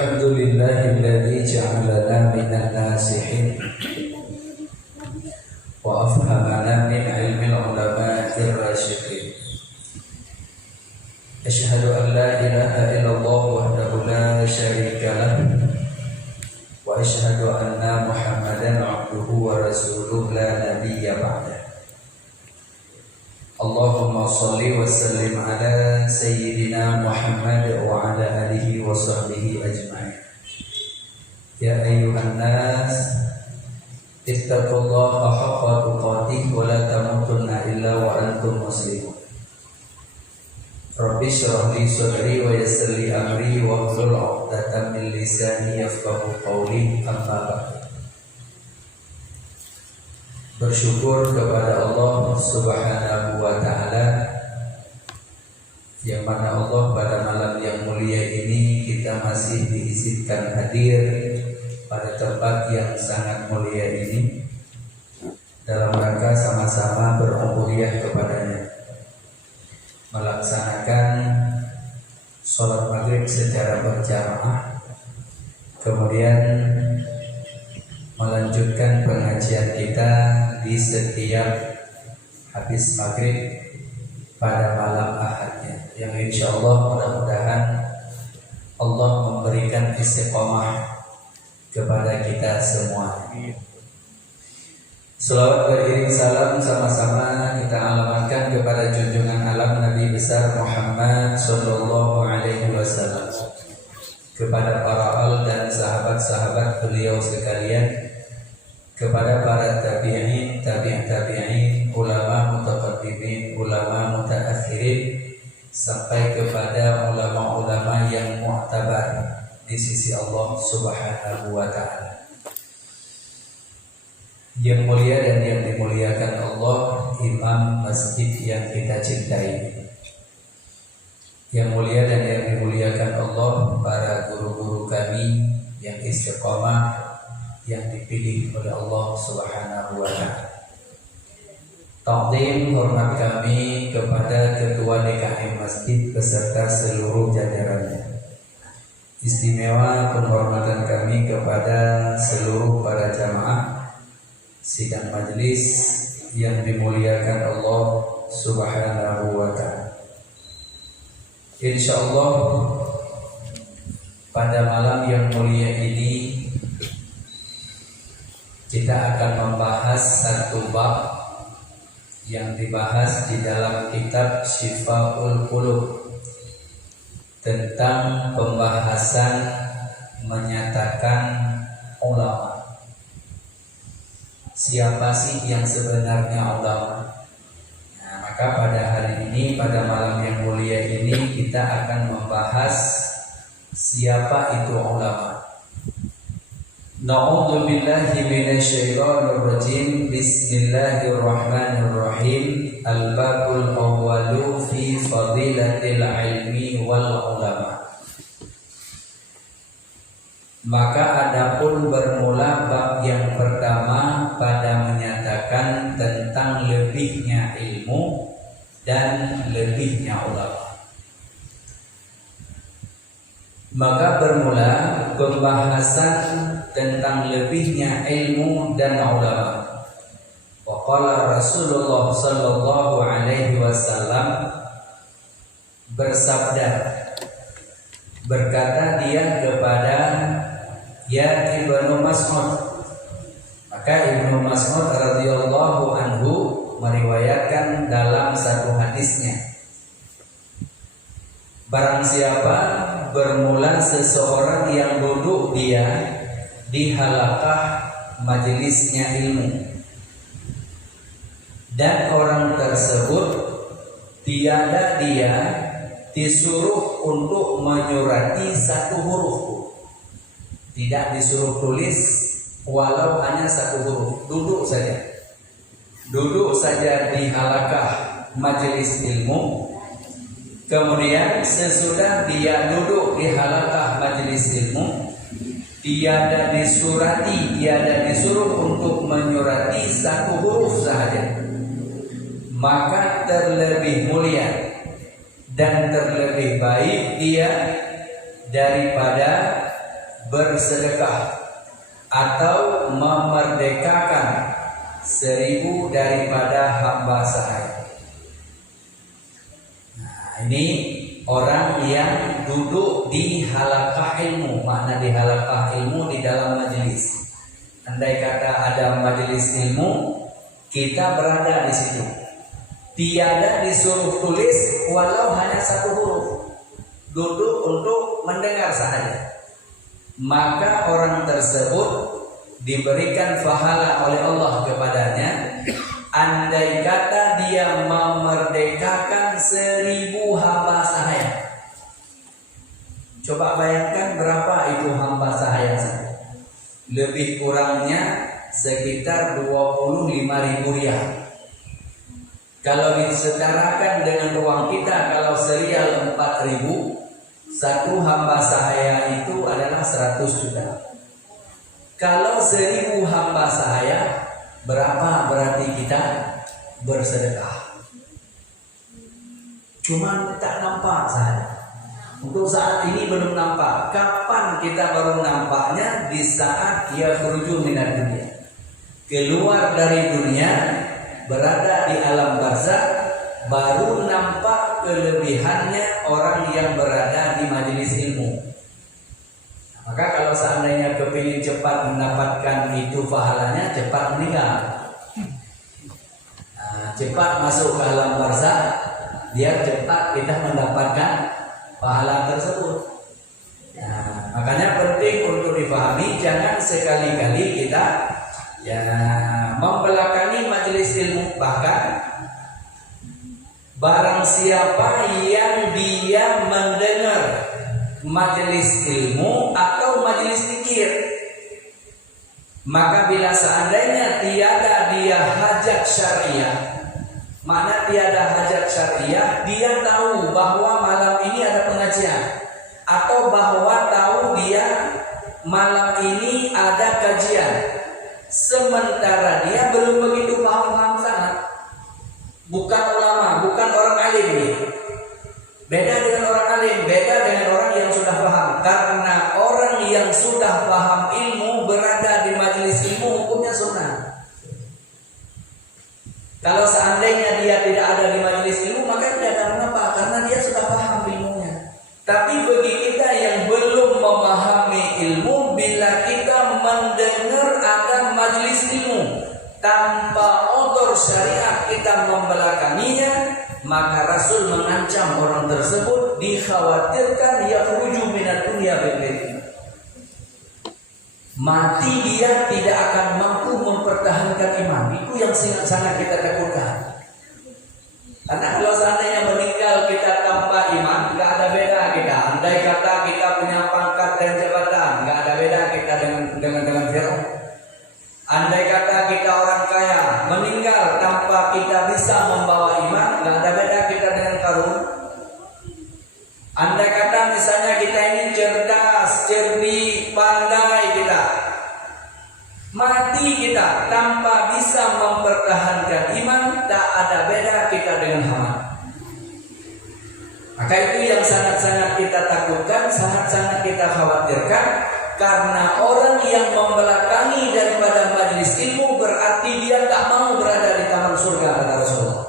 Alhamdulillahilladzi ja'alana minan nasihin wa afhamana min ilmil ulama'ir rasyidin. Asyhadu an la ilaha illallah wahdahu la syarika lah wa asyhadu anna Muhammadan abduhu wa rasuluhu la nabiyya ba'dah. Allahumma salli wa sallim ala sayyidina Muhammad wa ala alihi wa sahbihi ajma'in. Ya ayyuhan nas ittaqullaha haqqa tuqatih wa la tamutunna illa wa antum muslimun. Rabbi shrah li sadri wa yassir li amri wa hlul 'uqdatam min lisani yafqahu qawli. Amma ba'd. Bersyukur kepada Allah Subhanahu wa ta'ala, yang mana Allah pada malam yang mulia ini kita masih diizinkan hadir pada tempat yang sangat mulia ini dalam rangka sama-sama berubudiyah kepadanya, melaksanakan sholat maghrib secara berjamaah, kemudian melanjutkan pengajian kita di setiap habis maghrib pada malam ahadnya, yang insya Allah mudah-mudahan Allah memberikan istiqomah kepada kita semua. Selawat beriring salam sama-sama kita alamatkan kepada junjungan alam Nabi besar Muhammad sallallahu alaihi wasallam, kepada para al dan sahabat-sahabat beliau sekalian, kepada para tabi'in, tabi'in, ulama mutaqaddimin, ulama mutaakhirin, sampai kepada ulama-ulama yang mu'tabar di sisi Allah Subhanahu wa ta'ala. Yang mulia dan yang dimuliakan Allah, imam masjid yang kita cintai. Yang mulia dan yang dimuliakan Allah, para guru-guru kami yang istiqomah, yang dipilih oleh Allah Subhanahu wa ta'ala. Ta'zim hormat kami kepada Ketua DKM Masjid beserta seluruh jajarannya. Istimewa penghormatan kami kepada seluruh para jamaah sidang majelis yang dimuliakan Allah Subhanahu wa ta'ala. Insyaallah pada malam yang mulia ini kita akan membahas satu bab yang dibahas di dalam kitab Syifaul Qulub, tentang pembahasan menyatakan ulama. Siapa sih yang sebenarnya ulama? Nah, maka pada hari ini, pada malam yang mulia ini, kita akan membahas siapa itu ulama. Na'udzu billahi minasyaitonir rajim. Bismillahirrahmanirrahim. Al-babul awwalu fi fadilatil ilmi wal ulama. Maka adapun bermula bab yang pertama pada menyatakan tentang lebihnya ilmu dan lebihnya ulama. Maka bermula pembahasan tentang lebihnya ilmu dan ulama. Waqala Rasulullah sallallahu alaihi wasallam bersabda, berkata dia kepada Ibnu Mas'ud. Maka Ibnu Mas'ud radhiyallahu anhu meriwayatkan dalam satu hadisnya, barang siapa bermula seseorang yang duduk dia di halaqah majelisnya ilmu, dan orang tersebut tiada dia disuruh untuk menyurati satu huruf, tidak disuruh tulis walau hanya satu huruf, duduk saja di halaqah majelis ilmu. Kemudian sesudah dia duduk di halaqah majelis ilmu, tiada disurati, tiada disuruh untuk menyurati satu huruf sahaja, maka terlebih mulia dan terlebih baik dia daripada bersedekah atau memerdekakan 1000 daripada hamba sahaya. Nah, ini orang yang duduk di halaqah ilmu. Makna di halaqah ilmu di dalam majelis. Andai kata ada majelis ilmu, kita berada di situ. Tiada disuruh tulis walau hanya 1 huruf. Duduk untuk mendengar saja. Maka orang tersebut diberikan pahala oleh Allah kepadanya. Andai kata dia memerdekakan 1000 hamba sahaya. Coba bayangkan berapa itu hamba sahaya. Lebih kurangnya sekitar 25.000 riyal. Kalau disetarakan dengan uang kita, kalau serial 4.000, satu hamba sahaya itu adalah 100 juta. Kalau 1000 hamba sahaya, berapa berarti kita bersedekah? Cuma tak nampak saja. Untuk saat ini belum nampak. Kapan kita baru nampaknya? Di saat dia khruju minad dunia, keluar dari dunia, berada di alam barzakh, baru nampak kelebihannya orang yang berada di majelis ilmu. Maka kalau seandainya kepingin cepat mendapatkan itu pahalanya, cepat meninggal. Cepat masuk ke alam barzakh, biar cepat kita mendapatkan pahala tersebut. Makanya penting untuk dipahami, jangan sekali-kali kita membelakangi majelis ilmu. Bahkan barang siapa yang dia mendengar majelis ilmu atau majelis zikir, maka bila seandainya tiada dia hajat syariah, mana tiada hajat syariah, dia tahu bahwa malam ini ada pengajian, atau bahwa tahu dia malam ini ada kajian, sementara dia belum begitu paham sangat, bukan ulama, bukan orang alim ini. Beda dengan orang alim, beda dengan orang yang sudah paham. Karena orang yang sudah paham ilmu berada di majelis ilmu, hukumnya sunnah. Kalau seandainya dia tidak ada di majelis ilmu, maka tidak akan mengapa, karena dia sudah paham ilmunya. Tapi bagi kita yang belum memahami ilmu, bila kita mendengar ada majelis ilmu tanpa odor syariat kita membelakanginya, maka Rasul mengancam orang tersebut, dikhawatirkan yakhruju minad dunya bil-ithmi. Mati dia tidak akan mampu mempertahankan iman. Itu yang sangat kita takutkan. Karena kalau seandainya meninggal kita tanpa iman, nggak ada beda kita. Andai kata kita punya pangkat dan jabatan, nggak ada beda kita dengan Firaun. Andai kata kita orang kaya, meninggal tanpa kita bisa membawa iman, nggak ada beda kita dengan Qarun. Andai kata misalnya kita ini cerdas, cerdik, pandai kita, mati kita tanpa bisa mempertahankan iman, tak ada beda kita dengan Haman. Maka itu yang sangat-sangat kita takutkan, sangat-sangat kita khawatirkan. Karena orang yang membelakangi daripada majelis ilmu berarti dia tak mau berada di taman surga, kata Rasulullah.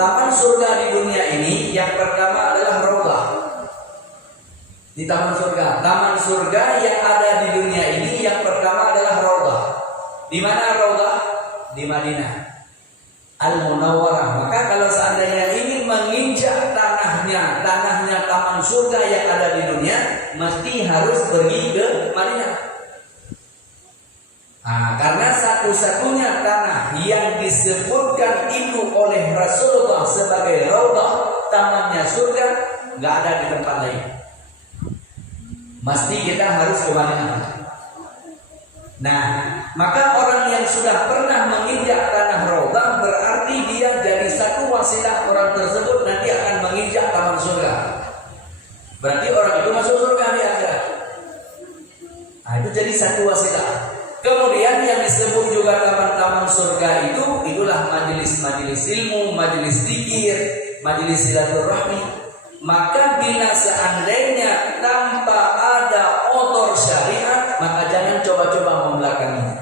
Taman surga di dunia ini yang pertama adalah raudhah. Di taman surga, taman surga yang ada di dunia ini yang pertama adalah raudhah. Di mana raudhah? Di Madinah Al-Munawwarah. Maka kalau seandainya ingin menginjak tanahnya taman surga yang ada di dunia, mesti harus pergi ke Madinah. Karena satu-satunya tanah yang disebutkan itu oleh Rasulullah sebagai raudhah, tamannya surga, nggak ada di tempat lain. Mesti kita harus ke Madinah. Nah, maka orang yang sudah pernah menginjak tanah raudhah berarti dia jadi satu wasilah orang tersebut nanti akan menginjak taman surga. Berarti orang itu masuk surga di akhirat. Itu jadi satu wasilah. Kemudian yang disebut juga taman-taman surga itulah majelis-majelis ilmu, majelis zikir, majelis silaturahmi. Maka bila seandainya tanpa ada odor syariat, maka jangan coba-coba membelakanginya.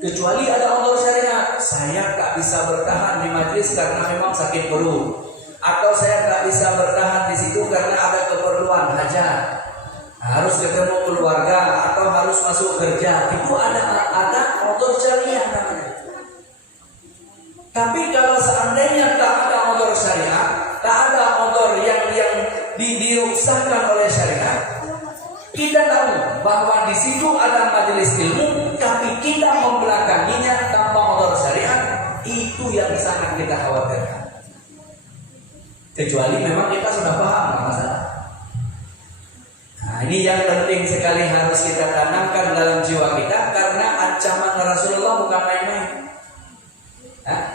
Kecuali ada uzur syariat, saya tak bisa bertahan di majlis karena memang sakit perut, atau saya tak bisa bertahan di situ karena ada keperluan hajat, harus ketemu keluarga atau harus masuk kerja. Itu ada uzur syariat namanya. Tapi kalau seandainya tak ada uzur syariat, tak ada uzur yang dirusakkan oleh syariat, kita tahu bahwa di situ ada majelis ilmu, tapi kita membelakanginya tanpa uzur syariat, itu yang sangat kita khawatirkan. Kecuali memang kita sudah paham masalah. Nah, ini yang penting sekali harus kita tanamkan dalam jiwa kita, karena ancaman Rasulullah bukan main-main.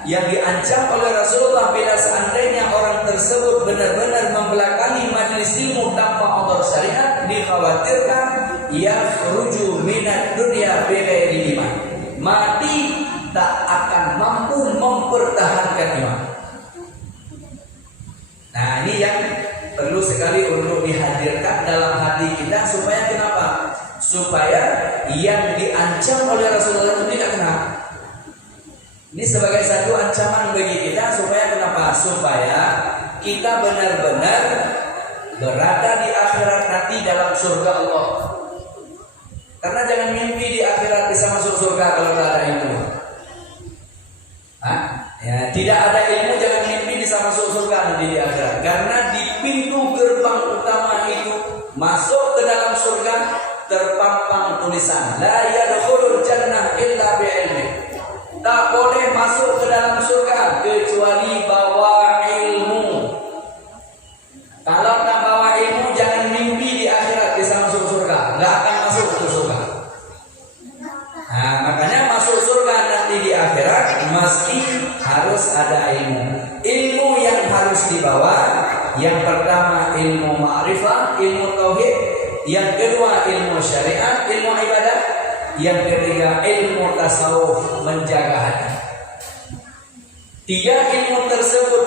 Yang diancam oleh Rasulullah bila seandainya orang tersebut benar-benar membelakangi majelis ilmu tanpa uzur syariat, dikhawatirkan yakhruju minad dunya bighairi iman, mati tak akan mampu mempertahankan iman. Nah, ini yang perlu sekali untuk dihadirkan dalam hati kita, supaya kenapa? Supaya yang diancam oleh Rasulullah itu tidak kena. Ini sebagai satu ancaman bagi kita, supaya kenapa? Supaya kita benar-benar berada di akhirat nanti dalam surga Allah. Karena jangan mimpi di akhirat bisa masuk surga kalau tidak ada ilmu. Ya, tidak ada ilmu, jangan mimpi bisa masuk surga nanti di akhirat. Karena di pintu gerbang utama itu masuk ke dalam surga terpampang tulisan la yadkhulul jannah illa bi'ilmi. Tak boleh masuk ke dalam surga kecuali bawa ilmu. Kalau tak bawa ilmu, jangan mimpi di akhirat bisa masuk surga. Nggak akan masuk ke surga. Nah, makanya masuk surga nanti di akhirat mesti harus ada ilmu. Ilmu yang harus dibawa, yang pertama ilmu ma'rifah, ilmu tauhid. Yang kedua ilmu syariat, ilmu ibadah. Yang ketiga ilmu tasawuf, menjaga hati. 3 ilmu tersebut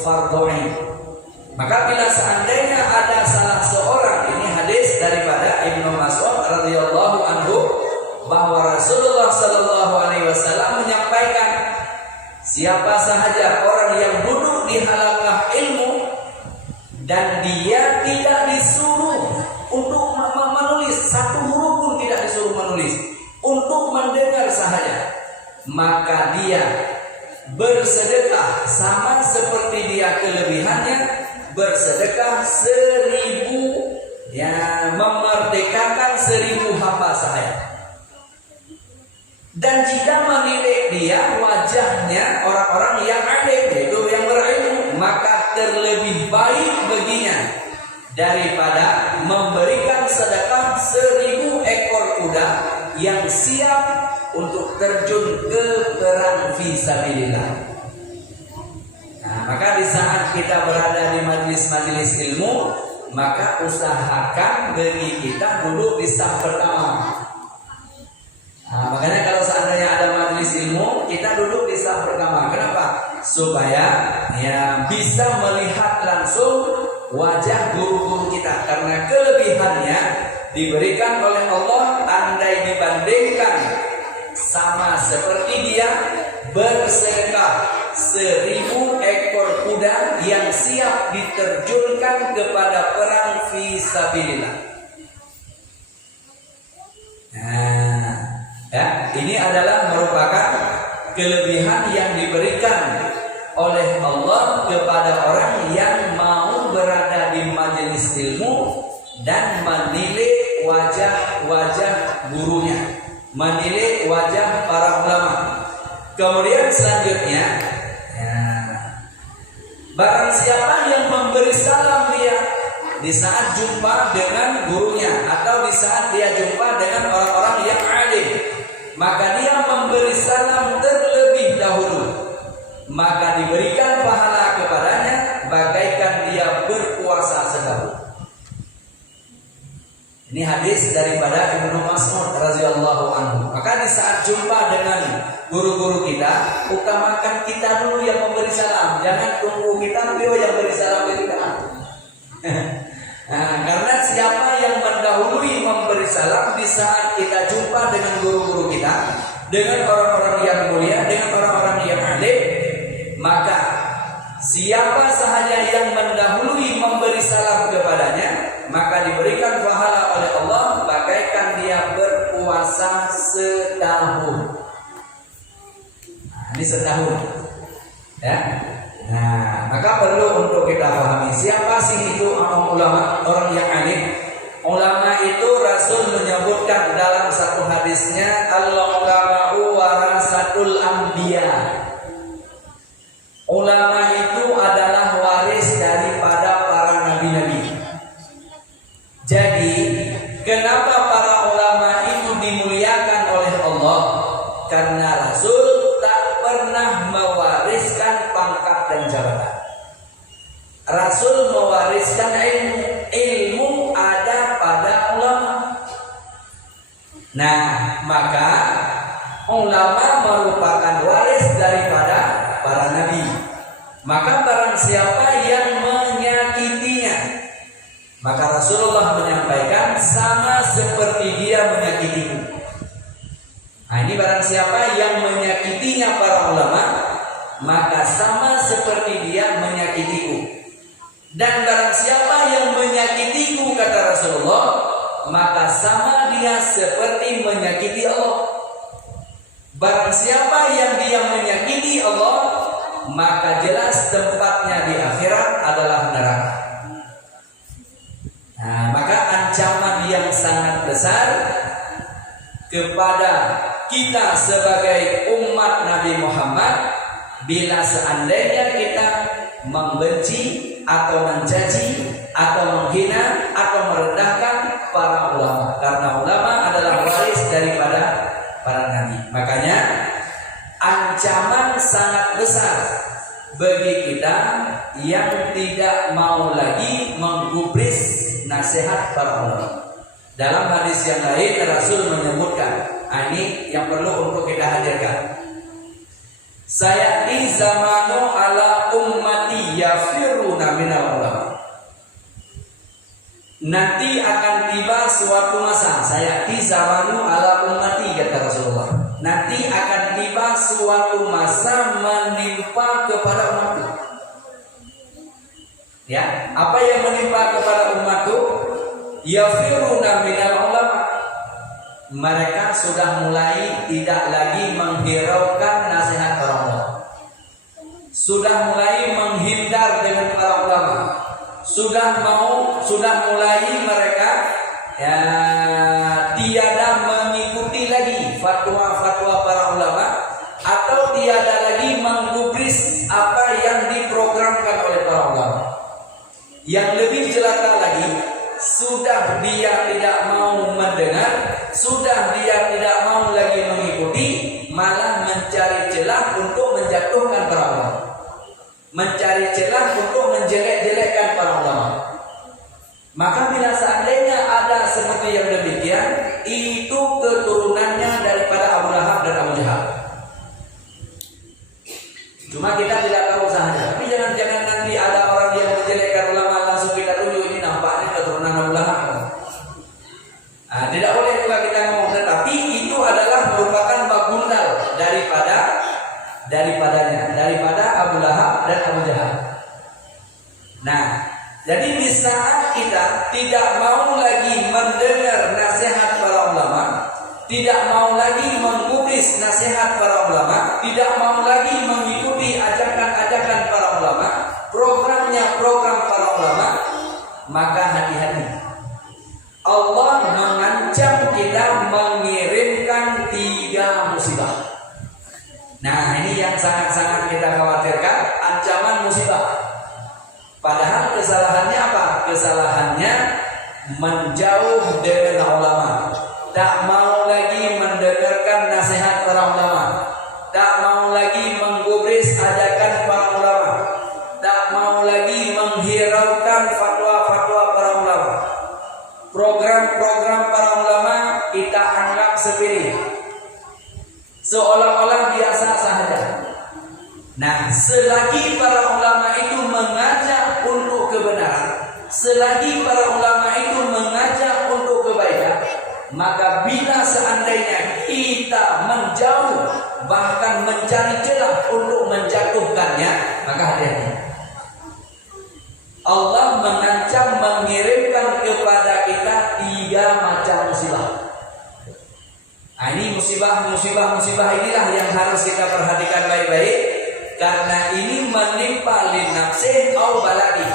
fardhu ain. Maka bila seandainya ada salah seorang, ini hadis daripada Ibnu Mas'ud radhiyallahu anhu, bahwa Rasulullah sallallahu alaihi wasallam menyampaikan, siapa sahaja orang yang duduk di halaqah ilmu dan dia tidak disuruh untuk menulis, satu huruf pun tidak disuruh menulis, untuk mendengar sahaja, maka dia bersedekah sama seperti dia kelebihannya bersedekah 1000, ya, memerdekakan 1000 hamba sahaya. Dan jika menilai dia wajahnya orang-orang yang alim, yaitu yang berilmu, maka terlebih baik baginya daripada memberikan sedekah 1000 ekor kuda yang siap untuk terjun ke perang fisabilillah. Nah, maka di saat kita berada di majelis-majelis ilmu, maka usahakan bagi kita duduk di saf pertama. Nah, makanya kalau seandainya ada majelis ilmu, kita duduk di saf pertama. Kenapa? Supaya ya bisa melihat langsung wajah guru-guru kita, karena kelebihannya diberikan oleh Allah andai dibandingkan sama seperti dia bersedekah 1000 ekor kuda yang siap diterjunkan kepada perang fisabilillah. Nah, ya, ini adalah merupakan kelebihan yang diberikan oleh Allah kepada orang yang mau berada di majelis ilmu dan menilai wajah-wajah gurunya, menilai wajah para ulama. Kemudian selanjutnya, ya, barang siapa yang memberi salam dia di saat jumpa dengan gurunya atau di saat dia jumpa dengan orang-orang yang alim, maka dia memberi salam terlebih dahulu, maka diberikan pahala kepadanya bagaikan dia berpuasa setahun. Ini hadis daripada Ibnu Mas'ud radhiyallahu anhu. Maka di saat jumpa dengan guru-guru kita, utamakan kita dulu yang memberi salam. Jangan tunggu kita beliau yang beri salam ke kita. Nah, karena siapa yang mendahului memberi salam di saat kita jumpa dengan guru-guru kita, dengan orang-orang yang mulia, dengan orang-orang yang alim, maka siapa sahaja yang mendahului memberi salam kepadanya, maka diberikan pahala oleh Allah bagaikan dia berpuasa setahun. Nah, ini setahun, ya. Nah, maka perlu untuk kita pahami siapa sih itu ulama, orang yang alim. Ulama itu Rasul menyebutkan dalam satu hadisnya, al-ulama'u warasatul anbiya. Ulama itu adalah waris daripada para nabi-nabi. Jadi, kenapa para ulama itu dimuliakan oleh Allah? Karena Rasul tak pernah mewariskan pangkat dan jabatan. Rasul mewariskan ilmu. Ilmu ada pada ulama. Nah, maka ulama merupakan waris daripada para nabi. Maka barang siapa yang menyakitinya, maka Rasulullah menyampaikan sama seperti dia menyakitiku. Nah, ini barang siapa yang menyakitinya para ulama, maka sama seperti dia menyakitiku. Dan barang siapa yang menyakitiku, kata Rasulullah, maka sama dia seperti menyakiti Allah. Barang siapa yang dia menyakiti Allah, maka jelas tempatnya di akhirat adalah neraka. Nah, maka ancaman yang sangat besar kepada kita sebagai umat Nabi Muhammad bila seandainya kita membenci atau mencaci atau menghina atau merendahkan para ulama, karena ulama adalah waris daripada para nabi. Makanya ancaman sangat besar bagi kita yang tidak mau lagi menggubris nasihat para ulama. Dalam hadis yang lain Rasul menyebutkan, ini yang perlu untuk kita hadirkan. Sayati zamanu ala ummati yafiruna minal ulama. Nanti akan tiba suatu masa, sayati zamanu ala ummati, kata Rasulullah. Nanti akan tiba suatu masa menimpa kepada umatku. Ya, apa yang menimpa kepada umatku? Yafiruna minal ulama. Mereka sudah mulai tidak lagi menghiraukan nasihat para ulama. Sudah mulai menghindar dengan para ulama. Sudah mulai mereka tiada mengikuti lagi fatwa-fatwa para ulama, atau tiada lagi menggubris apa yang diprogramkan oleh para ulama. Yang lebih celaka lagi, sudah dia tidak mau mendengar, sudah dia tidak mau lagi mengikuti, malah mencari celah untuk menjatuhkan para ulama, mencari celah untuk menjelek-jelekkan para ulama. Maka bila seandainya ada seperti yang demikian, itu keturunannya daripada Abu Lahab dan Abu Jahal. Cuma kita tidak tahu saja. Tapi jangan-jangan nanti ada orang yang menjelekkan ulama, langsung kita tunjuk ini nampaknya keturunan Abu Lahab. Nah, tidak boleh juga kita ngomong, tetapi itu adalah merupakan bagundal daripada Abu Lahab dan Abu Jahal. Nah, jadi di saat kita tidak mau lagi mendengar nasihat para ulama, tidak mau lagi menggubris nasihat para ulama, tidak mau lagi mengikuti ajakan-ajakan para ulama, program para ulama, maka hati-hati. Allah mengancam kita mengirimkan 3 musibah. Nah, ini yang sangat-sangat kita khawatirkan, ancaman musibah. Padahal kesalahannya apa? Kesalahannya menjauh dengan ulama, tak mau lagi mendengarkan nasihat para ulama, tak mau lagi menggubris ajakan para ulama, tak mau lagi menghiraukan fatwa-fatwa para ulama. Program-program para ulama kita anggap sepele, seolah-olah biasa saja. Nah, selagi para ulama itu mengajak untuk kebenaran, selagi para ulama itu mengajak untuk kebaikan, Maka bila seandainya kita menjauh, bahkan mencari celah untuk menjatuhkannya, maka hati-hati. Allah mengancam mengirimkan kepada kita 3 macam musibah. Nah, ini musibah inilah yang harus kita perhatikan baik-baik, karena ini menimpa linafsih au baladi,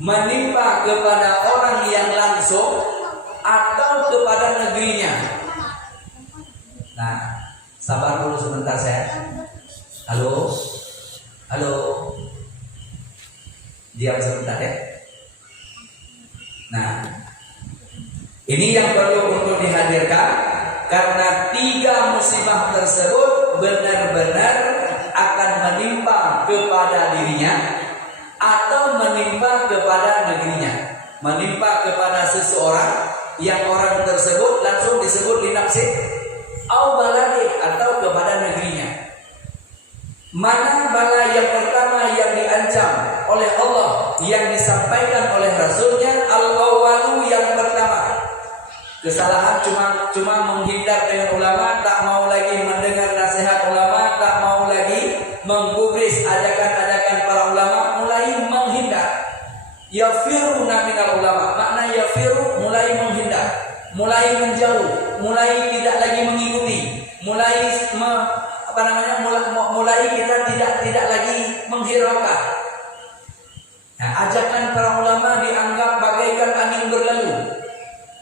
menimpa kepada orang yang langsung atau kepada negerinya. Nah, sabar dulu sebentar saya. Halo. Diam sebentar ya. Nah, ini yang perlu untuk dihadirkan, karena 3 musibah tersebut benar-benar akan menimpa kepada dirinya atau menimpa kepada negerinya, menimpa kepada seseorang yang orang tersebut langsung disebut linafsih au baladi, atau kepada negerinya. Mana bala yang pertama yang diancam oleh Allah, yang disampaikan oleh Rasulnya? Al-awwalu, yang pertama. Kesalahan cuma menghindar dengan ulama, tak mau lagi mendengar nasihat ulama, tak mau lagi menggubris ajakan-ajakan para ulama, mulai menghindar. Yafiruna minal ulama, makna yafiru mulai menghindar, mulai menjauh, mulai tidak lagi mengikuti, mulai kita tidak lagi menghiraukan. Nah, ajakan para ulama dianggap bagaikan angin berlalu.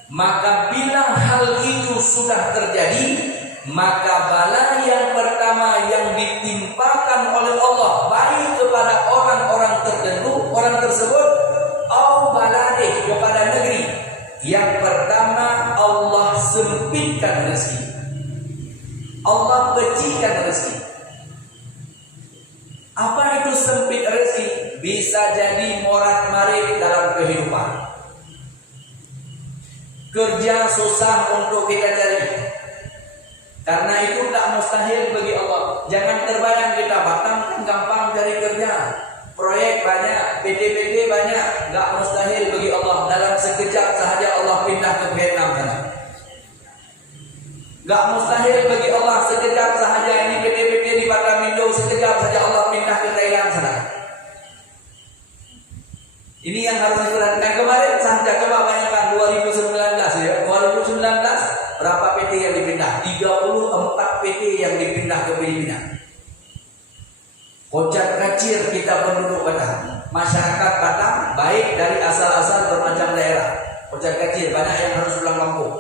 Maka bila hal itu sudah terjadi, maka bala yang pertama yang ditimpakan oleh Allah baik kepada orang-orang tertentu, orang tersebut, au balade, kepada negeri. Yang pertama, Allah sempitkan rezeki, Allah kecilkan rezeki. Apa itu sempit rezeki? Bisa jadi morat-marit dalam kehidupan. Kerja susah untuk kita cari, karena itu tak mustahil bagi Allah. Jangan terbayang kita Batam kan gampang cari kerja, proyek banyak, PT banyak, gak mustahil bagi Allah. Dalam sekejap sahaja Allah pindah ke Vietnam sana. Gak mustahil bagi Allah, sekejap sahaja ini PT di Batamindo, sekejap saja Allah pindah ke Thailand sana. Ini yang harus diperhatikan. Kemarin saja coba bayangkan 2019 ya. 2019 berapa PT yang dipindah? 34 PT yang dipindah ke Filipina. Kocar kacir kita penduduk Batam. Masyarakat Batam baik dari asal-asal bermacam daerah. Kocar kacir, banyak yang harus pulang kampung.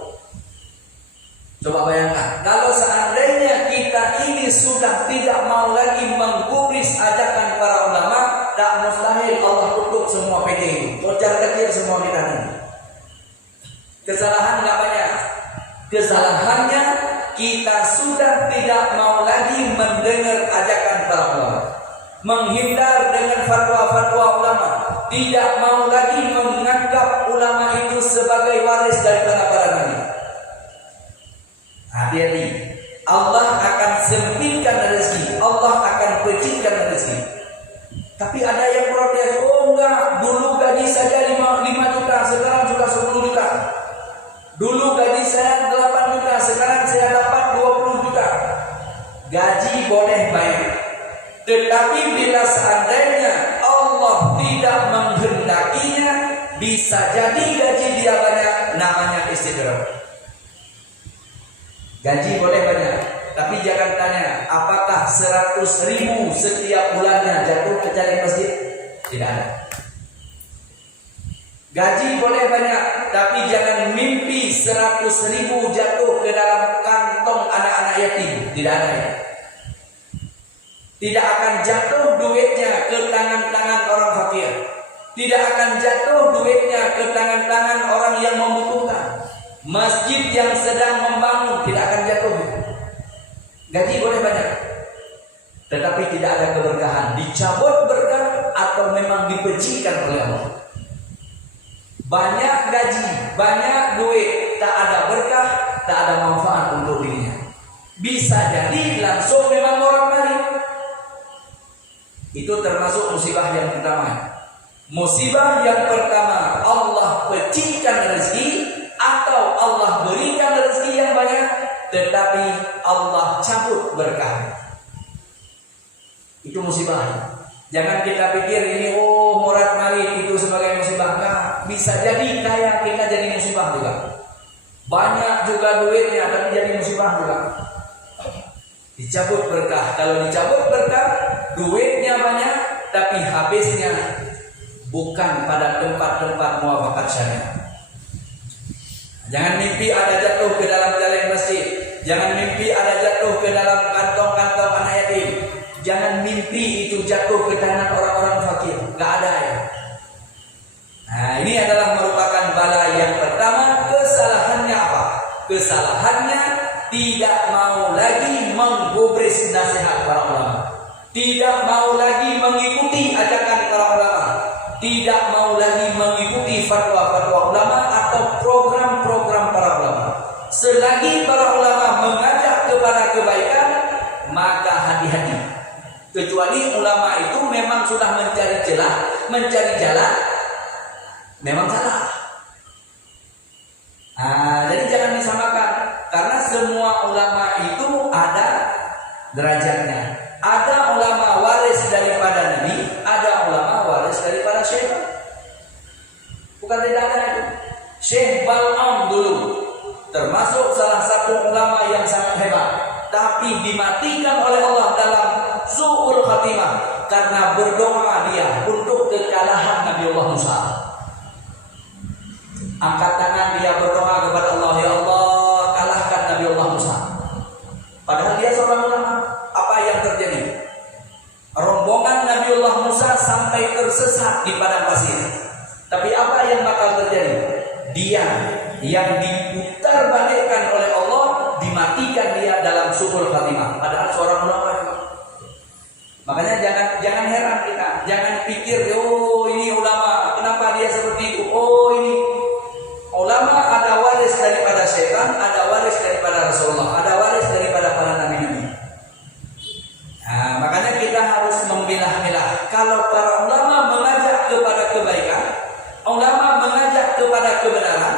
Coba bayangkan, kalau seandainya kita ini sudah tidak mau lagi menggubris ajakan para ulama, tak mustahil Allah tutup semua PT itu. Kocar kacir semua kita ini. Kesalahan nggak banyak. Kesalahannya kita sudah tidak mau lagi mendengar ajakan para ulama, menghindar dengan fatwa-fatwa ulama, tidak mau lagi menganggap ulama itu sebagai waris daripada para nabi. Hati-hati, Allah akan sempitkan rezeki, Allah akan kecilkan rezeki. Tapi ada yang protes, oh enggak, dulu gaji saja 5 juta, sekarang sudah 10 juta. Dulu gaji saya 8 juta, sekarang saya dapat 20 juta. Gaji boleh banyak, tetapi bila seandainya Allah tidak menghendakinya, bisa jadi gaji dia banyak, namanya istidraj. Gaji boleh banyak, tapi jangan tanya apakah 100.000 setiap bulannya jatuh ke cari masjid. Tidak ada. Gaji boleh banyak, tapi jangan mimpi 100.000 jatuh ke dalam kantong anak-anak yatim. Tidak ada ya. Tidak akan jatuh duitnya ke tangan-tangan orang fakir. Tidak akan jatuh duitnya ke tangan-tangan orang yang membutuhkan. Masjid yang sedang membangun tidak akan jatuh. Gaji boleh banyak, tetapi tidak ada keberkahan. Dicabut berkah atau memang dibecikan oleh Allah. Banyak gaji, banyak duit, tak ada berkah, tak ada manfaat untuk dirinya. Bisa jadi langsung memang orang lain. Itu termasuk musibah yang pertama. Musibah yang pertama, Allah pecihkan rezeki atau atau Allah berikan rezeki yang banyak tetapi Allah cabut berkah. Itu musibah. Jangan kita pikir ini murad mari itu sebagai musibah. Nah, bisa jadi kaya kita jadi musibah juga. Banyak juga duitnya tapi jadi musibah juga. Dicabut berkah. Kalau dicabut berkah, duitnya banyak tapi habisnya bukan pada tempat-tempat muafakat syariah. Jangan mimpi ada jatuh ke dalam jalan masjid. Jangan mimpi ada jatuh ke dalam kantong-kantong anak yatim. Jangan mimpi itu jatuh ke tangan orang-orang fakir. Gak ada ya. Nah, ini adalah merupakan bala yang pertama. Kesalahannya apa? Kesalahannya tidak mau lagi menggubris nasihat para ulama. Tidak mau lagi mengikuti ajakan para ulama. Tidak mau lagi mengikuti fatwa-fatwa ulama atau program-program para ulama. Selagi para ulama mengajak kepada kebaikan, maka hati-hati. Kecuali ulama itu memang sudah mencari celah, mencari jalan, memang salah. Jadi jangan disamakan, karena semua ulama itu ada derajatnya. Ada ulama waris daripada Nabi, ada ulama waris daripada Syekh. Bukan tidak ada itu. Syekh Bal'am dulu termasuk salah satu ulama yang sangat hebat, tapi dimatikan oleh Allah dalam su'ul khatimah karena berdoa dia untuk kekalahan Nabi Allah Musa. Angkat tangan dia berdoa kepada Allah, ya Allah kalahkan Nabi Allah Musa. Padahal dia seorang ulama. Apa yang terjadi? Rombongan Nabi Allah Musa sampai tersesat di padang pasir. Tapi apa yang bakal terjadi? Dia yang diputar balikkan oleh Allah, dimatikan dia dalam su'ul khatimah. Padahal seorang ulama. Makanya jangan heran kita, jangan pikir ini ulama, kenapa dia seperti itu? Ini ulama ada waris daripada setan, ada waris daripada Rasulullah, ada waris daripada para nabi-nabi. Nah, makanya kita harus memilah-milah. Kalau para ulama mengajak kepada kebaikan, ulama mengajak kepada kebenaran,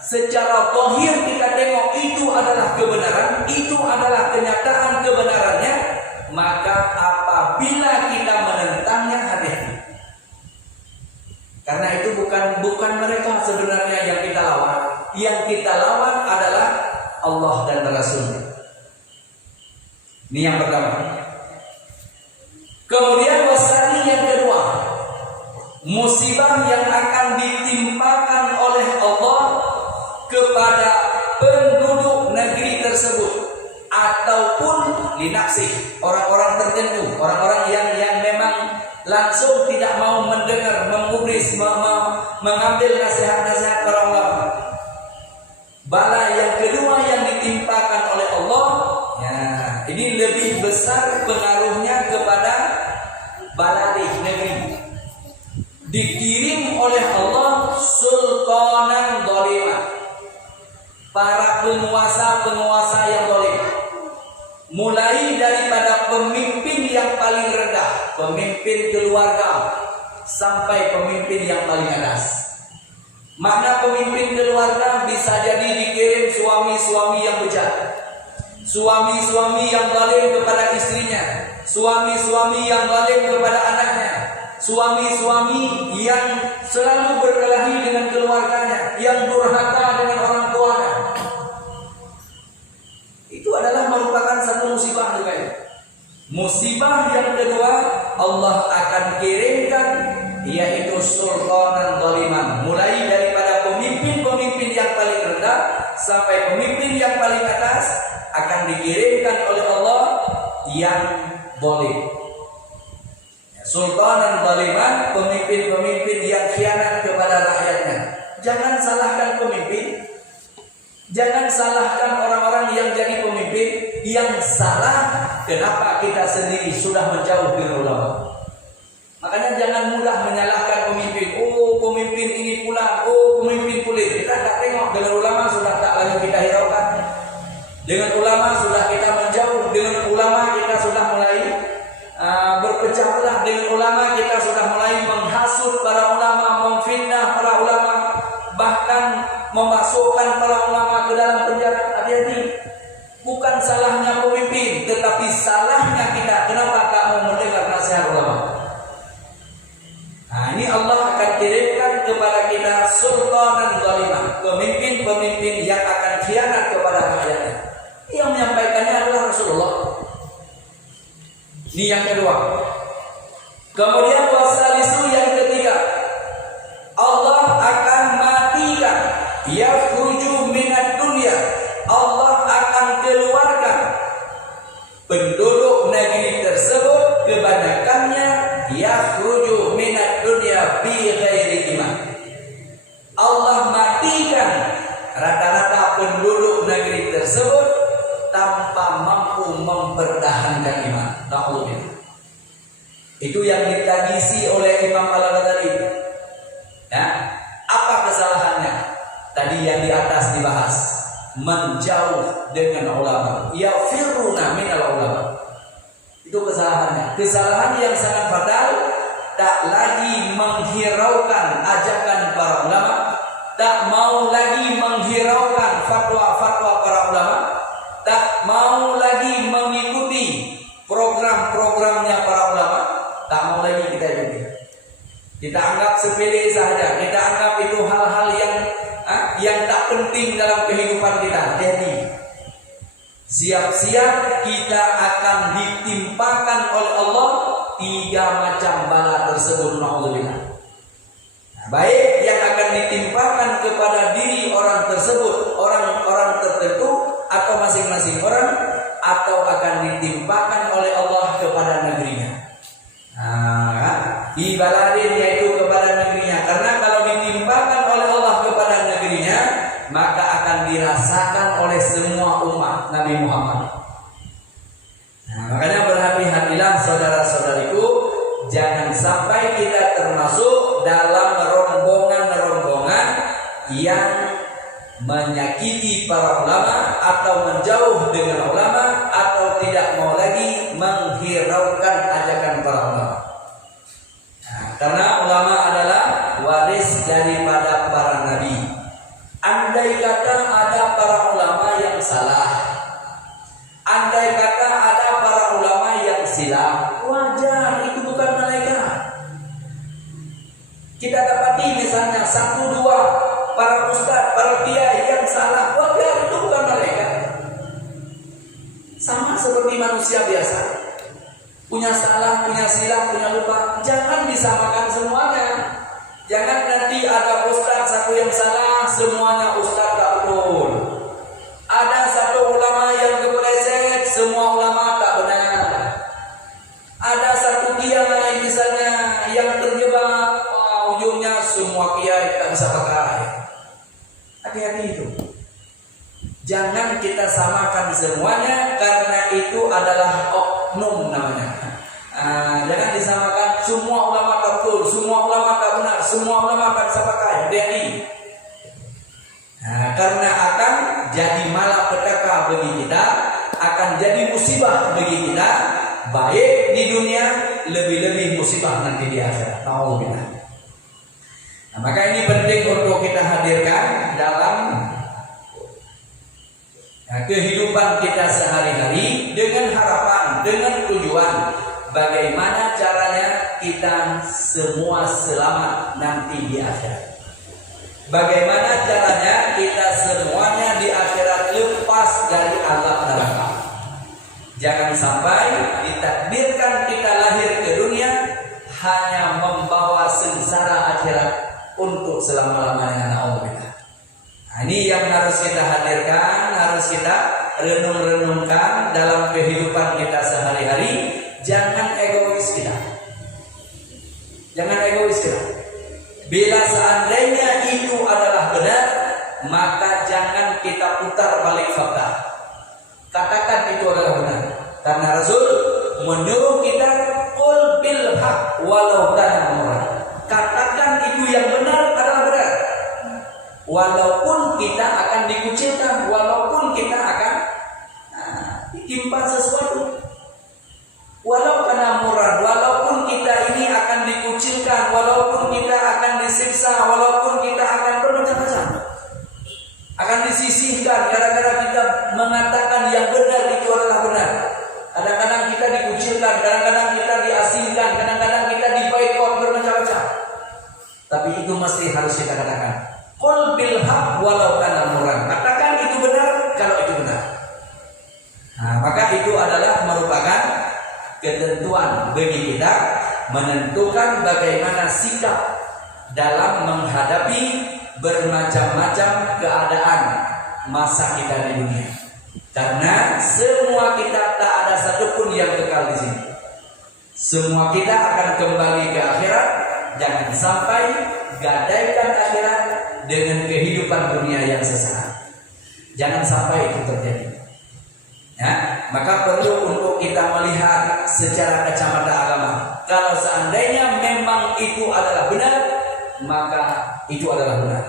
secara zahir kita tengok itu adalah kebenaran, itu adalah kenyataan kebenarannya, maka apabila kita menentangnya, hati-hati. Karena itu bukan mereka sebenarnya yang kita lawan. Yang kita lawan adalah Allah dan Rasul-Nya. Ini yang pertama. Kemudian wasani yang kedua, musibah yang akan ditimpakan oleh Allah kepada penduduk negeri tersebut ataupun linafsi, orang-orang tertentu, orang-orang yang memang langsung tidak mau mendengar, menggubris, mengambil nasihat-nasihat para ulama. Bala yang kedua yang ditimpakan oleh Allah, ya, ini lebih besar pengaruhnya kepada bala negeri. Dikirim oleh Allah sultanan zalimah, para penguasa-penguasa yang zalim. Mulai daripada pemimpin yang paling rendah, pemimpin keluarga, sampai pemimpin yang paling atas. Makna pemimpin keluarga bisa jadi dikirim suami-suami yang bejat, suami-suami yang zalim kepada istrinya, suami-suami yang zalim kepada anaknya, suami-suami yang selalu berkelahi dengan keluarganya, yang durhaka dengan orang tuanya. Itu adalah merupakan satu musibah juga ya. Musibah yang kedua Allah akan kirimkan, yaitu sultanan zaliman. Mulai daripada pemimpin-pemimpin yang paling rendah sampai pemimpin yang paling atas akan dikirimkan oleh Allah yang zalim. Sultanan zaliman, pemimpin-pemimpin yang khianat kepada rakyatnya. Jangan salahkan pemimpin. Jangan salahkan orang-orang yang jadi pemimpin. Yang salah, kenapa kita sendiri sudah menjauh dari ulama. Makanya jangan mudah menyalahkan pemimpin. Pemimpin ini pula, pemimpin kulit. Kita tak tengok, dengan ulama sudah tak lagi kita hiraukan. Dengan ulama sudah kita menjauh. Dengan ulama kita sudah mulai berpecah belah. Dengan ulama kita sudah mulai menghasut para ulama, memfitnah para ulama, bahkan memasukkan Ini yang kedua. Kemudian wasalisu yang ketiga, Allah akan matikan, yakhruju minad dunya, Allah akan keluarkan penduduk negeri tersebut kebanyakannya yakhruju minad dunya bi ghairi iman. Allah matikan rata-rata penduduk negeri tersebut tanpa mampu mempertahankan iman. Ta'ala. Itu yang ditagisi oleh Imam Al-Ghazali. Ya, apa kesalahannya? Tadi yang di atas dibahas, menjauh dengan ulama. Yafiruna minal ulama. Itu kesalahannya. Kesalahan yang sangat fatal, tak lagi menghiraukan ajakan para ulama, tak mau lagi menghiraukan fatwa-fatwa para ulama, tak mau lagi mengikuti program-programnya para ulama, tak mau lagi kita ikuti. Kita anggap sepele saja, kita anggap itu hal-hal yang tak penting dalam kehidupan kita. Jadi siap-siap kita akan ditimpakan oleh Allah 3 macam bala tersebut. Na'udzubillah. Baik yang akan ditimpakan kepada diri orang tersebut, orang-orang tertentu atau masing-masing orang, atau akan ditimpakan oleh Allah kepada negerinya. Di baladin, yaitu kepada negerinya. Karena kalau ditimpakan oleh Allah kepada negerinya, maka akan dirasakan oleh semua umat Nabi Muhammad. Makanya berhati-hatilah saudara-saudariku, jangan sampai kita termasuk dalam rombongan-rombongan yang menyakiti para ulama atau menjauh dengan ulama atau tidak mau lagi menghiraukan ajakan para ulama. Karena ulama adalah waris daripada para nabi. Andai kata ada para ulama yang salah, andai kata ada para ulama yang silap, wajar, itu bukan malaikat. Kita dapati misalnya 1-2 para ustaz, para kiai yang salah, wajar, itu bukan malaikat. Sama seperti manusia biasa, punya salah, punya silap, punya lupa. Jangan disamakan semuanya. Jangan nanti ada ustaz satu yang salah, semuanya ustaz tak betul. Ada satu ulama yang kepleset, semua ulama tak benar. Ada satu kiai misalnya yang terjebak, ujungnya semua kiai tak bisa pakai. Hati-hati itu. Jangan kita samakan semuanya, karena itu adalah oknum namanya. Jangan disamakan semua ulama tak betul, semua ulama tak benar, semua ulama tak bisa pakai. Hati-hati. Karena akan jadi malapetaka bagi kita, akan jadi musibah bagi kita, baik di dunia, lebih-lebih musibah nanti di akhirat. Alhamdulillah. Maka ini penting untuk kita hadirkan dalam kehidupan kita sehari-hari, dengan harapan, dengan tujuan bagaimana caranya kita semua selamat nanti di akhirat. Bagaimana caranya kita semuanya di akhirat lepas dari azab neraka. Jangan sampai ditakdirkan kita lahir ke dunia hanya membawa sengsara akhirat untuk selama-lamanya. Na'udzubillah. Ini yang harus kita hadirkan, harus kita renung-renungkan dalam kehidupan kita sehari-hari. Jangan egois kita. Jangan egois kita. Bila seandainya itu adalah benar, maka jangan kita putar balik fakta. Katakan itu adalah benar. Karena Rasul menyuruh kita qul bil haq walau kana murad. Katakan itu yang benar adalah benar. Walaupun kita akan dikucilkan, walaupun kita akan ditimpa sesuatu, walau kana murad, walaupun kita ini akan dikucilkan, walaupun kita akan disiksa, walaupun kita akan bermacam-macam, akan disisihkan gara-gara kita mengatakan yang benar itu adalah benar. Kadang-kadang kita dikucilkan, kadang-kadang kita diasingkan, kadang-kadang kita diboikot bermacam-macam. Tapi itu mesti harus kita katakan. Qul bil haq walau kana murad. Katakan itu benar kalau itu benar. Maka itu adalah ketentuan bagi kita menentukan bagaimana sikap dalam menghadapi bermacam-macam keadaan masa kita di dunia. Karena semua kita tak ada satupun yang kekal di sini. Semua kita akan kembali ke akhirat. Jangan sampai gadaikan akhirat dengan kehidupan dunia yang sesaat. Jangan sampai itu terjadi. Ya, maka perlu untuk kita melihat secara kacamata agama. Kalau seandainya memang itu adalah benar, maka itu adalah benar.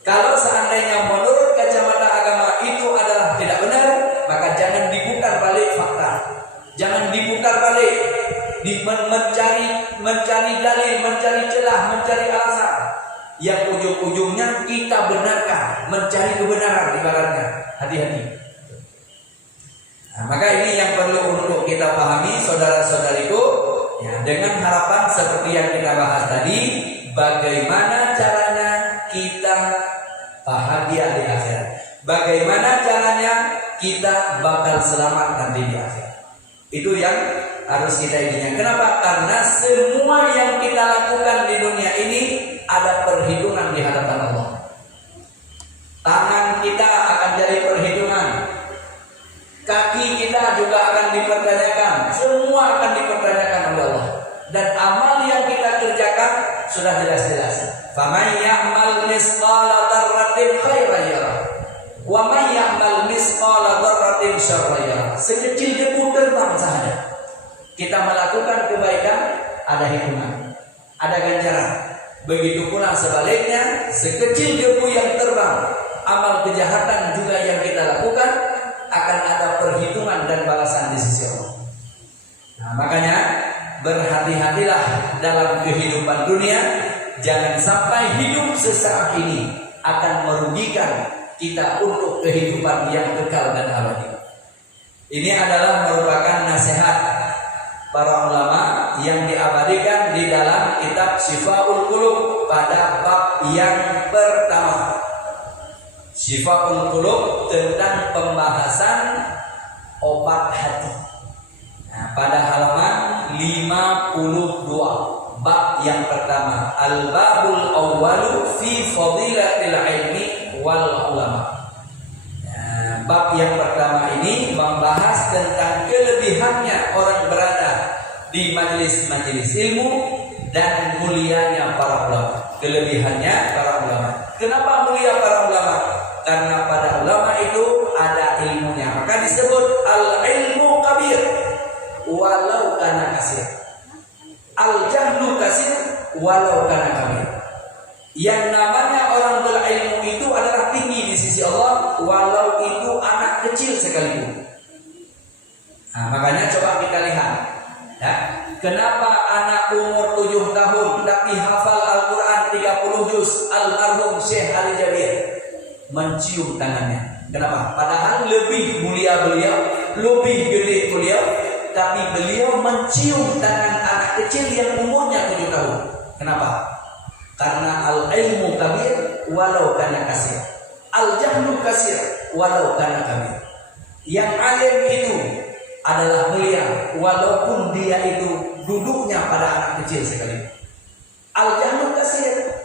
Kalau seandainya menurut kacamata agama itu adalah tidak benar, maka jangan diputar balik fakta. Jangan diputar balik, mencari dalil, mencari celah, mencari alasan. Yang ujung-ujungnya kita benarkan, mencari kebenaran ibaratnya. Hati-hati. Nah, maka ini yang perlu untuk kita pahami, saudara-saudariku, ya, dengan harapan seperti yang kita bahas tadi, bagaimana caranya kita bahagia di akhirat, bagaimana caranya kita bakal selamat nanti di akhirat. Itu yang harus kita inginkan. Kenapa? Karena semua yang kita lakukan di dunia ini ada perhitungan di hadapan Allah. Tangan kita akan jadi perhitungan, kaki kita juga akan dipertanyakan, semua akan dipertanyakan oleh Allah. Dan amal yang kita kerjakan sudah jelas-jelas. Faman ya'mal misqala dzarratin khairan yarah, wa man ya'mal misqala dzarratin syarran yarah. Sekecil debu terbang saja kita melakukan kebaikan, ada hitungan, ada ganjaran. Begitu pula sebaliknya, sekecil debu yang terbang, amal kejahatan juga yang kita lakukan, akan ada perhitungan dan balasan di sisi Allah. Nah, makanya berhati-hatilah dalam kehidupan dunia. Jangan sampai hidup sesaat ini akan merugikan kita untuk kehidupan yang kekal dan abadi. Ini adalah merupakan nasihat para ulama yang diabadikan di dalam kitab Syifaul Qulub pada bab yang pertama. Syifaul Qulub tentang pembahasan obat hati. Nah, pada halaman 52, bab yang pertama, al-babul awwalu fi fadilatil ilmi wal ulama. Nah, bab yang pertama ini membahas tentang kelebihannya orang berada di majelis-majelis ilmu dan mulianya para ulama. Kelebihannya para ulama. Kenapa mulia para ulama? Karena pada ulama itu ada ilmunya. Maka disebut al-ilmu kabir walau kana kasir. Al-jahlu kasir walau kana kabir. Yang namanya orang berilmu itu adalah tinggi di sisi Allah, walau itu anak kecil sekalipun. Nah, makanya coba kita lihat, ya, kenapa anak umur 7 tahun tapi hafal Al-Quran 30 juz, almarhum Syekh Ali Jabir mencium tangannya. Kenapa? Padahal lebih mulia beliau, lebih gede beliau, tapi beliau mencium tangan anak kecil yang umurnya 7 tahun. Kenapa? Karena al-ilmu kabir walau kana kasir, al-jahlu kasir walau kana kabir. Yang alim itu adalah mulia walaupun dia itu duduknya pada anak kecil sekali. Al-jahlu kasir,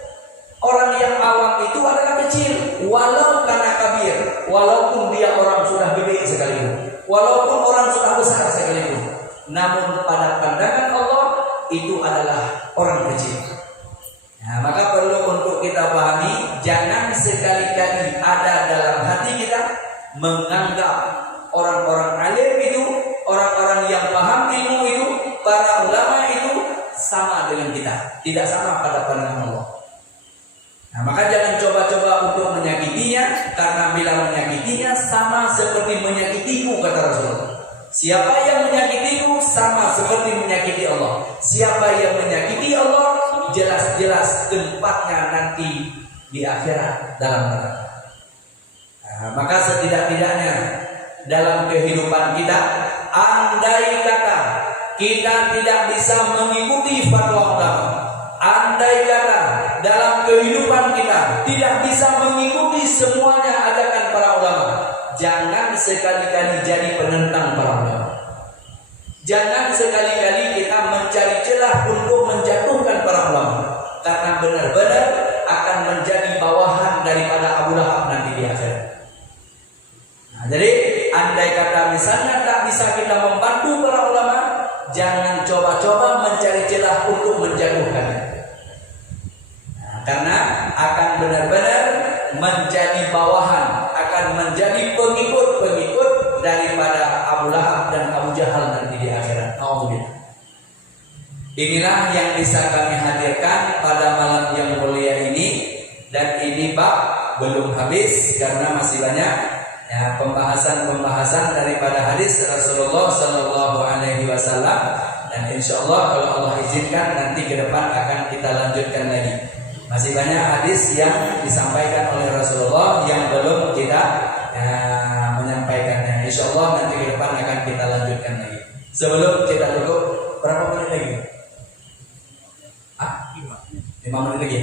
orang yang awam itu adalah kecil walau kana kabir, walaupun dia orang sudah gede sekalipun, walaupun orang sudah besar sekalipun, namun pada pandangan Allah itu adalah orang kecil. Nah, maka perlu untuk kita pahami, jangan sekali-kali ada dalam hati kita menganggap orang-orang alim itu, orang-orang yang paham ilmu itu, para ulama itu sama dengan kita. Tidak sama pada pandangan Allah. Nah, maka jangan coba-coba untuk menyakitinya, karena bila menyakitinya sama seperti menyakitimu, kata Rasulullah. Siapa yang menyakitimu sama seperti menyakiti Allah. Siapa yang menyakiti Allah, jelas-jelas tempatnya nanti di akhirat dalam neraka. Nah, maka setidak-tidaknya dalam kehidupan kita, andai kata kita tidak bisa mengikuti fatwa ulama, andai kata dalam kehidupan kita tidak bisa mengikuti semuanya ajakan para ulama, jangan sekali-kali jadi penentang para ulama. Jangan sekali-kali kita mencari celah untuk menjatuhkan para ulama, karena benar-benar akan menjadi bawahan daripada Abu Lahab nanti di akhirat. Nah, jadi andai kata misalnya tak bisa kita membantu para ulama, jangan coba-coba mencari celah untuk menjatuhkannya. Nah, karena akan benar-benar menjadi bawahan, akan menjadi pengikut-pengikut daripada Abu Lahab dan Abu Jahal nanti di akhirat. Alhamdulillah. Inilah yang bisa kami hadirkan pada malam yang mulia ini, dan ini bab belum habis karena masih banyak ya pembahasan daripada hadis Rasulullah Sallallahu Alaihi Wasallam, dan insya Allah kalau Allah izinkan nanti ke depan akan kita lanjutkan lagi. Masih banyak hadis yang disampaikan oleh Rasulullah yang belum kita menyampaikannya. Insya Allah nanti ke depan akan kita lanjutkan lagi. Sebelum kita tutup, berapa menit lagi? 5 menit lagi.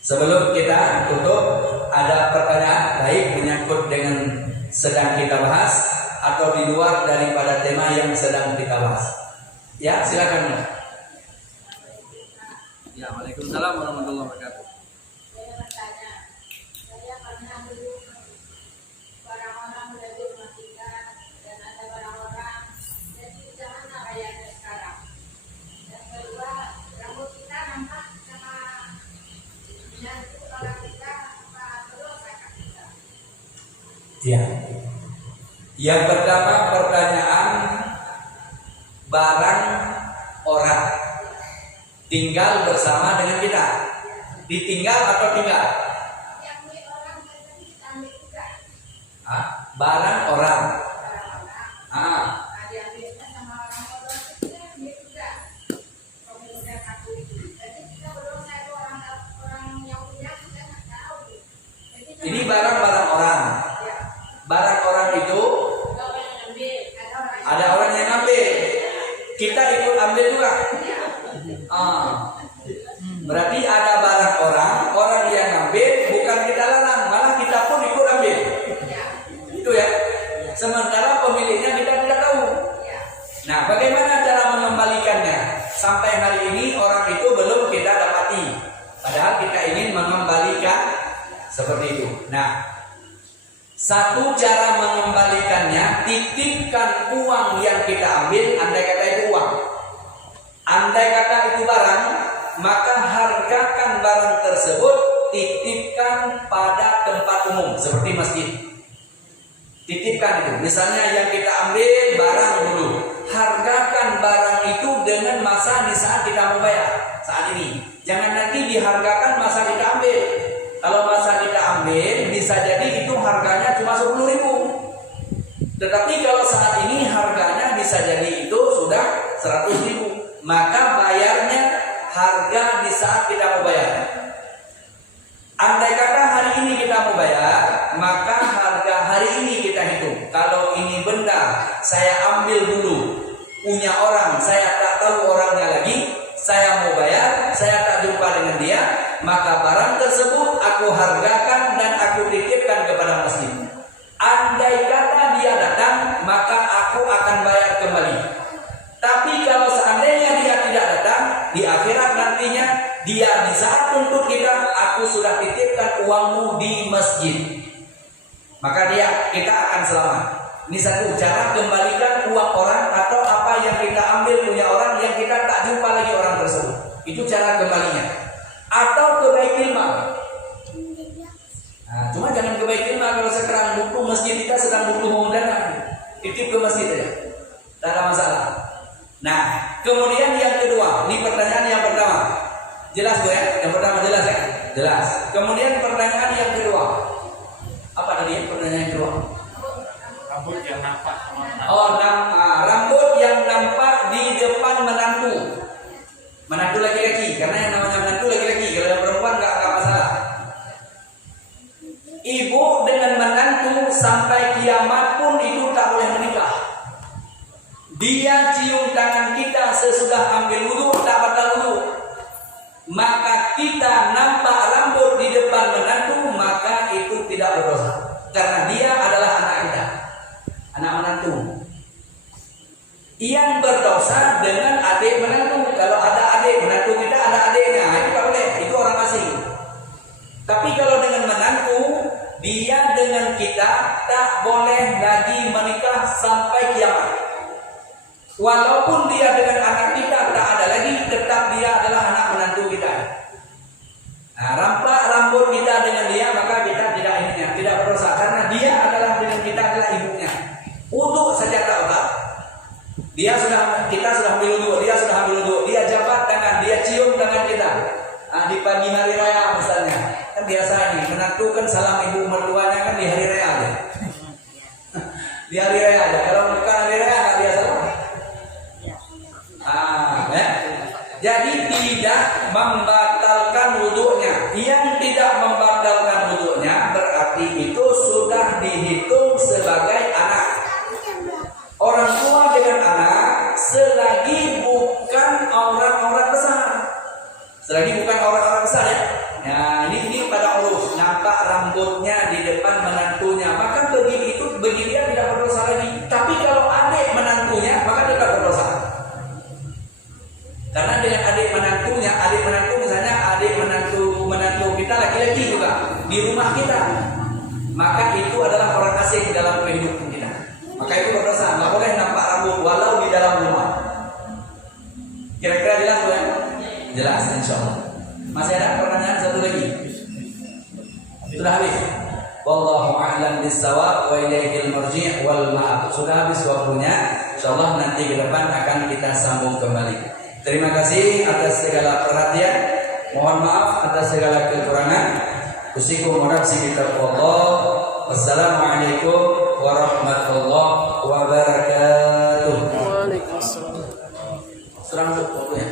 Sebelum kita tutup, ada pertanyaan baik menyangkut dengan sedang kita bahas atau di luar daripada tema yang sedang kita bahas? Ya, silakan. Ya, Waalaikumsalam warahmatullahi wabarakatuh. Saya bertanya, saya pernah dulu barang-barang sudah dimatikan dan ada barang-barang jadi jangan bayarnya sekarang. Dan kedua, rambut kita nampak sama menantu orang kita apa berdosa kita. Ya. Yang pertama pertanyaan, barang orang tinggal bersama dengan kita, ditinggal atau tinggal? Yang milik orang tadi kita ambil juga. Barang orang. Ada yang miliknya sama orang kita ambil juga. Pemiliknya satu itu. Jadi kita berdosa itu orang yang punya kita nggak tahu. Jadi Ini barang-barang orang. Barang orang itu ada orang yang ambil. Kita ikut ambil juga. Berarti ada barang orang yang ambil, bukan kita larang, malah kita pun ikut ambil. Itu ya. Sementara pemiliknya kita tidak tahu. Nah, bagaimana cara mengembalikannya? Sampai hari ini orang itu belum kita dapati. Padahal kita ingin mengembalikan seperti itu. Nah, satu cara mengembalikannya, titipkan uang yang kita ambil. Andai kata itu uang, andai kata itu barang, maka hargakan barang tersebut, titipkan pada tempat umum seperti masjid. Titipkan itu. Misalnya yang kita ambil barang dulu, hargakan barang itu dengan masa di saat kita mau bayar saat ini. Jangan nanti dihargakan masa kita ambil. Kalau masa kita ambil, bisa jadi itu harganya cuma 10.000. Tetapi kalau saat ini harganya bisa jadi itu sudah 100.000. Maka bayarnya harga di saat kita mau bayar. Andai kata hari ini kita mau bayar, maka harga hari ini kita hitung. Kalau ini benda saya ambil dulu, punya orang, saya tak tahu orangnya lagi, saya mau bayar, saya tak jumpa dengan dia, maka barang tersebut aku hargakan dan aku titipkan kepada masjid. Andai kata dia datang, maka aku akan bayar kembali. Tapi kalau seandainya dia tidak datang, di akhirat nantinya dia di saat tuntut kita, aku sudah titipkan uangmu di masjid, maka kita akan selamat. Ini satu cara kembalikan uang orang atau apa yang kita ambil punya orang yang kita tak jumpa lagi orang tersebut. Itu cara kembalinya. Atau ke Baitul Mal. Nah, cuma jangan ke Baitul Mal kalau sekarang butuh, masjid kita sedang butuh dana, titip ke masjid aja, tak ada masalah. Nah, kemudian yang kedua, ini pertanyaan yang pertama, jelas Bu ya? Yang pertama jelas ya? Jelas. Kemudian pertanyaan yang kedua, apa tadi pertanyaan yang kedua? Rambut yang nampak. Rambut yang nampak di depan menantu. Menantu laki-laki, karena yang namanya menantu laki-laki. Kalau yang perempuan nggak masalah. Ibu dengan menantu sampai kiamat pun itu tak boleh menikah. Dia cium tangan kita sesudah ambil wudu, tak batal wudu. Maka kita nampak rambut di depan menantu, maka itu tidak berdosa. Karena dia adalah anak kita, anak menantu. yang berdosa dengan adik menantu. Kalau ada adik menantu kita, ada adiknya, itu tak boleh, itu orang asing. Tapi kalau dengan menantu, dia dengan kita tak boleh lagi menikah sampai kiamat. Walaupun dia dengan anak kita tak ada lagi, tetap dia adalah anak menantu kita. Nah, rampak rambut kita dengan dia, maka kita tidak berdosa karena dia adalah dengan kita adalah ibunya. Untuk saja tak apa. Kita sudah ambil wudhu, dia sudah ambil wudhu, dia jabat tangan, dia cium tangan kita. Nah, di pagi hari raya misalnya, kan biasa ini menantu kan salam ibu mertuanya kan di hari raya aja. Di hari raya aja. Kalau bukan hari raya nggak biasa. Jadi tidak membatalkan wudhunya. Yang tidak membatalkan wudhunya berarti itu sudah dihitung sebagai anak. Orang tua dengan anak selagi bukan orang-orang besar. Selagi bukan orang-orang besar ya. Nah, ini pada urus nampak rambutnya di depan menantunya, maka bagi dia tidak berdosa lagi. Tapi kalau adik menantunya, maka tetap berdosa. Karena dengan adik menantu misalnya adik menantu kita laki-laki juga di rumah kita, maka itu adalah orang asing dalam kehidupan kita. Maka itu berdosa, nggak boleh nampak rambut walau di dalam rumah. Kira-kira jelas bukan? Jelas, insya Allah. Masih ada pertanyaan satu lagi? Sudah habis. Wallahu a'lam bis-shawab wa ilaihil marji' wal ma'ab. Sudah habis waktunya. Insyaallah nanti ke depan akan kita sambung kembali. Terima kasih atas segala perhatian. Mohon maaf atas segala kekurangan. Usikum wa nafsi bitaqwallah. Wassalamualaikum warahmatullahi wabarakatuh. Waalaikumsalam. Surah waktunya.